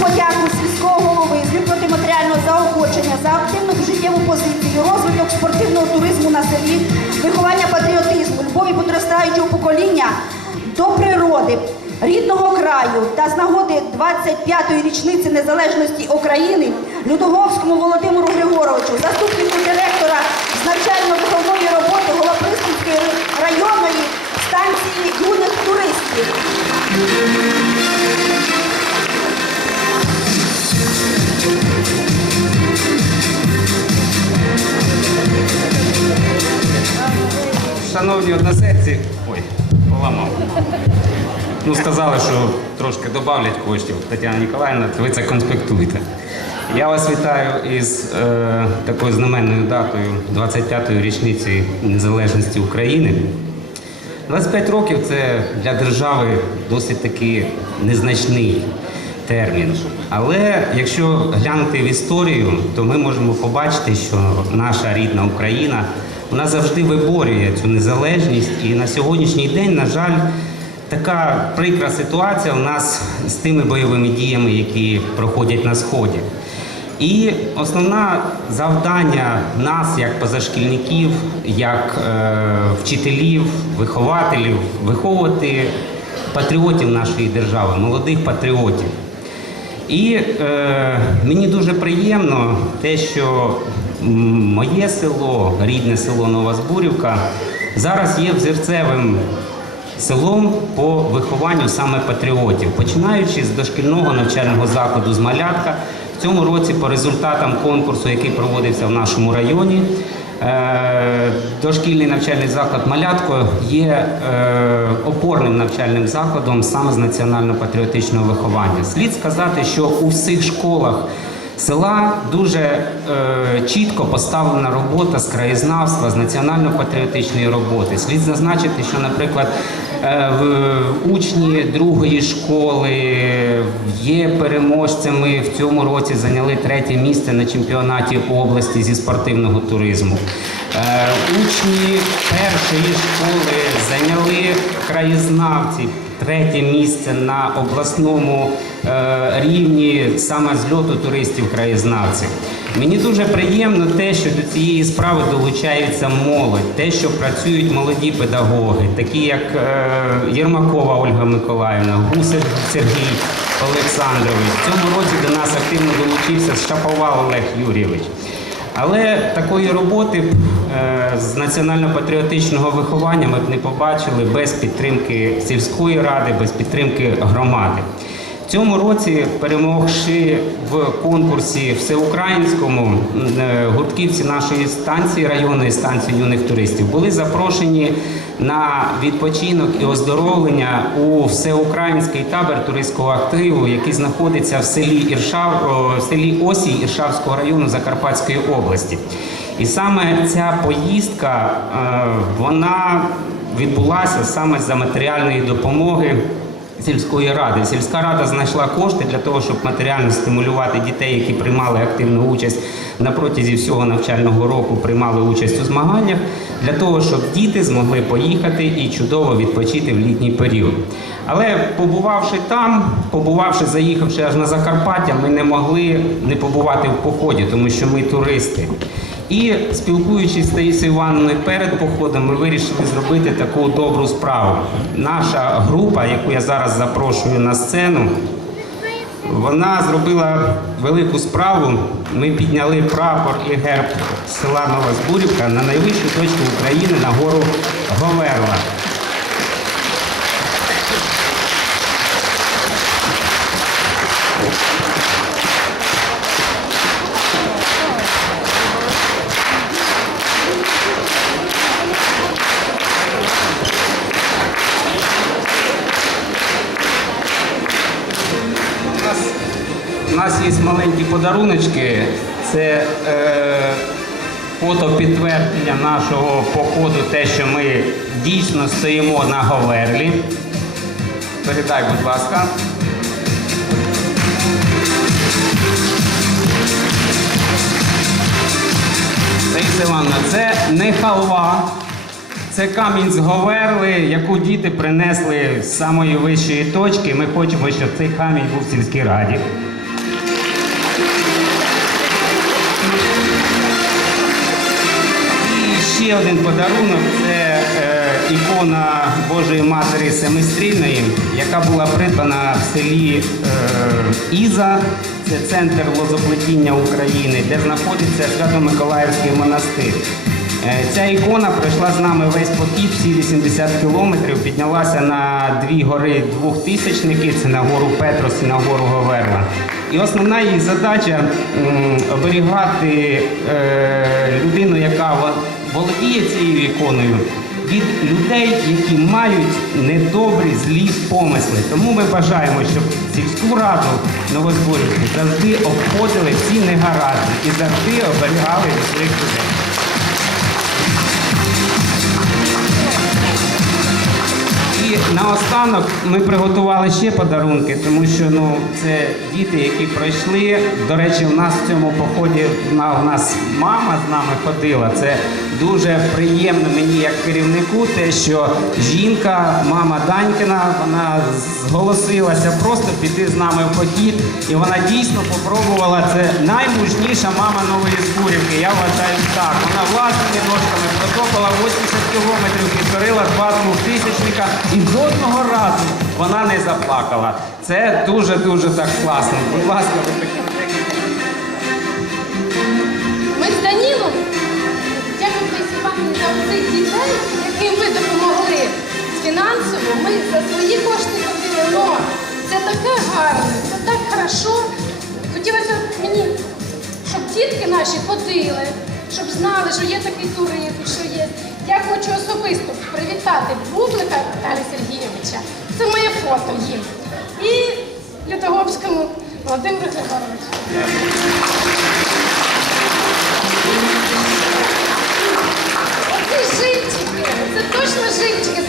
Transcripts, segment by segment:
Подяку сільського голови з виплати матеріального заохочення за активну життєву позицію, розвиток спортивного туризму на селі, виховання патріотизму, любові підростаючого покоління до природи, рідного краю та з нагоди 25-ї річниці незалежності України Людоговському Володимиру Григоровичу, заступнику директора поламав. Ну, сказали, що трошки додавлять коштів. Тетяна Ніколаївна, ви це конспектуєте. Я вас вітаю із е, такою знаменною датою 25-ї річниці незалежності України. 25 років це для держави досить таки незначний термін. Але якщо глянути в історію, то ми можемо побачити, що наша рідна Україна вона завжди виборює цю незалежність. І на сьогоднішній день, на жаль, така прикра ситуація у нас з тими бойовими діями, які проходять на сході. І основне завдання нас, як позашкільників, як е, вчителів, вихователів, виховувати патріотів нашої держави, молодих патріотів. І е, мені дуже приємно те, що моє село, рідне село Нова Збурівка, зараз є взірцевим селом по вихованню саме патріотів, починаючи з дошкільного навчального закладу з малятка. В цьому році по результатам конкурсу, який проводився в нашому районі, е, дошкільний навчальний заклад Малятко є е, опорним навчальним закладом саме з національно-патріотичного виховання. Слід сказати, що у всіх школах села дуже е, чітко поставлена робота з краєзнавства, з національно-патріотичної роботи. Слід зазначити, що, наприклад, е, в- учні другої школи є переможцями в цьому році, зайняли третє місце на чемпіонаті області зі спортивного туризму. Е, Учні першої школи зайняли краєзнавці третє місце на обласному е, рівні саме зльоту туристів краєзнавців. Мені дуже приємно те, що до цієї справи долучається молодь, те, що працюють молоді педагоги, такі як е, Єрмакова Ольга Миколаївна, Гусев Сергій Олександрович. В цьому році до нас активно долучився Шаповал Олег Юрійович. Але такої роботи е, з національно-патріотичного виховання ми б не побачили без підтримки сільської ради, без підтримки громади. Цьому році, перемогши в конкурсі всеукраїнському, е, гуртківці нашої станції, районної станції юних туристів, були запрошені на відпочинок і оздоровлення у всеукраїнський табір туристського активу, який знаходиться в селі Іршав, в селі Осій Іршавського району Закарпатської області. І саме ця поїздка е, вона відбулася саме за матеріальної допомоги. Сільської ради. Сільська рада знайшла кошти для того, щоб матеріально стимулювати дітей, які приймали активну участь на протязі всього навчального року, приймали участь у змаганнях, для того, щоб діти змогли поїхати і чудово відпочити в літній період. Але побувавши там, побувавши, заїхавши аж на Закарпаття, ми не могли не побувати в поході, тому що ми туристи. І спілкуючись з Таїсою Івановною перед походом, ми вирішили зробити таку добру справу. Наша група, яку я зараз запрошую на сцену, вона зробила велику справу. Ми підняли прапор і герб села Нова Збурівка на найвищу точку України на гору Говерла. Є маленькі подаруночки. Це е, фото нашого походу, те, що ми дійсно стоїмо на Говерлі. Передай, будь ласка. Таїса Івановна, це не халва, це Це камінь з Говерли, яку діти принесли з самої вищої точки. Ми хочемо, щоб цей камінь був в сільській раді. І ще один подарунок це е, ікона Божої Матері Семистрільної, яка була придбана в селі е, Іза, це центр лозоплетіння України, де знаходиться Свято-Миколаївський монастир. Е, Ця ікона пройшла з нами весь похід, всі 80 кілометрів, піднялася на дві гори двохтисячники, це на гору Петрос і на гору Говерла. І основна її задача оберігати е, людину, яка володіє цією іконою, від людей, які мають недобрі злі помисли. Тому ми бажаємо, щоб сільську раду Новозборівки завжди обходили всі негаразди і завжди оберігали від своїх людей. І наостанок ми приготували ще подарунки, тому що ну це діти, які пройшли. До речі, у нас в цьому поході на у нас мама з нами ходила. Це дуже приємно мені як керівнику, те, що жінка, мама Данькіна, вона зголосилася просто піти з нами в похід, і вона дійсно попробувала. Це наймужніша мама Нової Збурівки. Я вважаю так. Вона власними ножками протопала 80 кілометрів, підкорила два двохтисячника і жодного разу вона не заплакала. Це дуже дуже так класно. Будь ласка, ви такі Ми з Данілом дякуємо вам за цих дітей, яким ви допомогли фінансово. Ми за свої кошти ходили. Но це таке гарне, це так хорошо. Хотілося б мені, щоб дітки наші ходили, щоб знали, що є такий туризм, що є. Я хочу особисто привітати Бублика Віталія Сергійовича. Це моє фото їм. І Лютогобському Володимиру Григоровичу. Оці житчики, це точно житчики.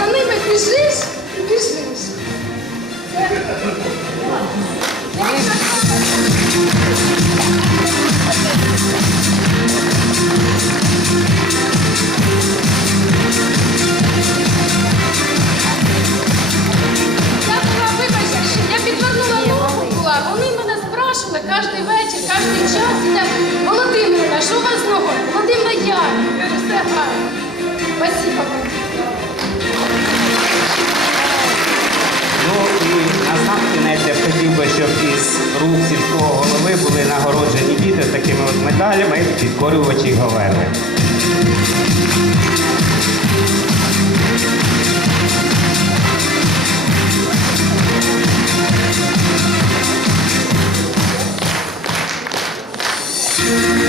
Кожен вечір, кожен час. Я, Володимирівна, що у вас з ногою? Володимира, я. Я все гарно. Спасибо вам. Ну і на сам кінець я б хотів би, щоб із рук сільського голови були нагороджені діти такими от медалями підкорювачі Говерли. Дякуємо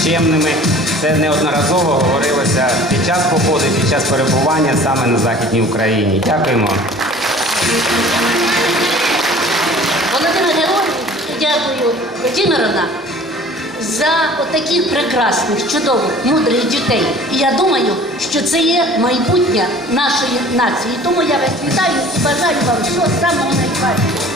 вихованими, чемними. Це неодноразово говорилося під час походу, під час перебування саме на Західній Україні. Дякуємо. Володимир Георгійович, дякую Володимировна за отаких прекрасних, чудових, мудрих дітей. І я думаю, що це є майбутнє нашої нації. Тому я вас вітаю і бажаю вам всього самого найкращого.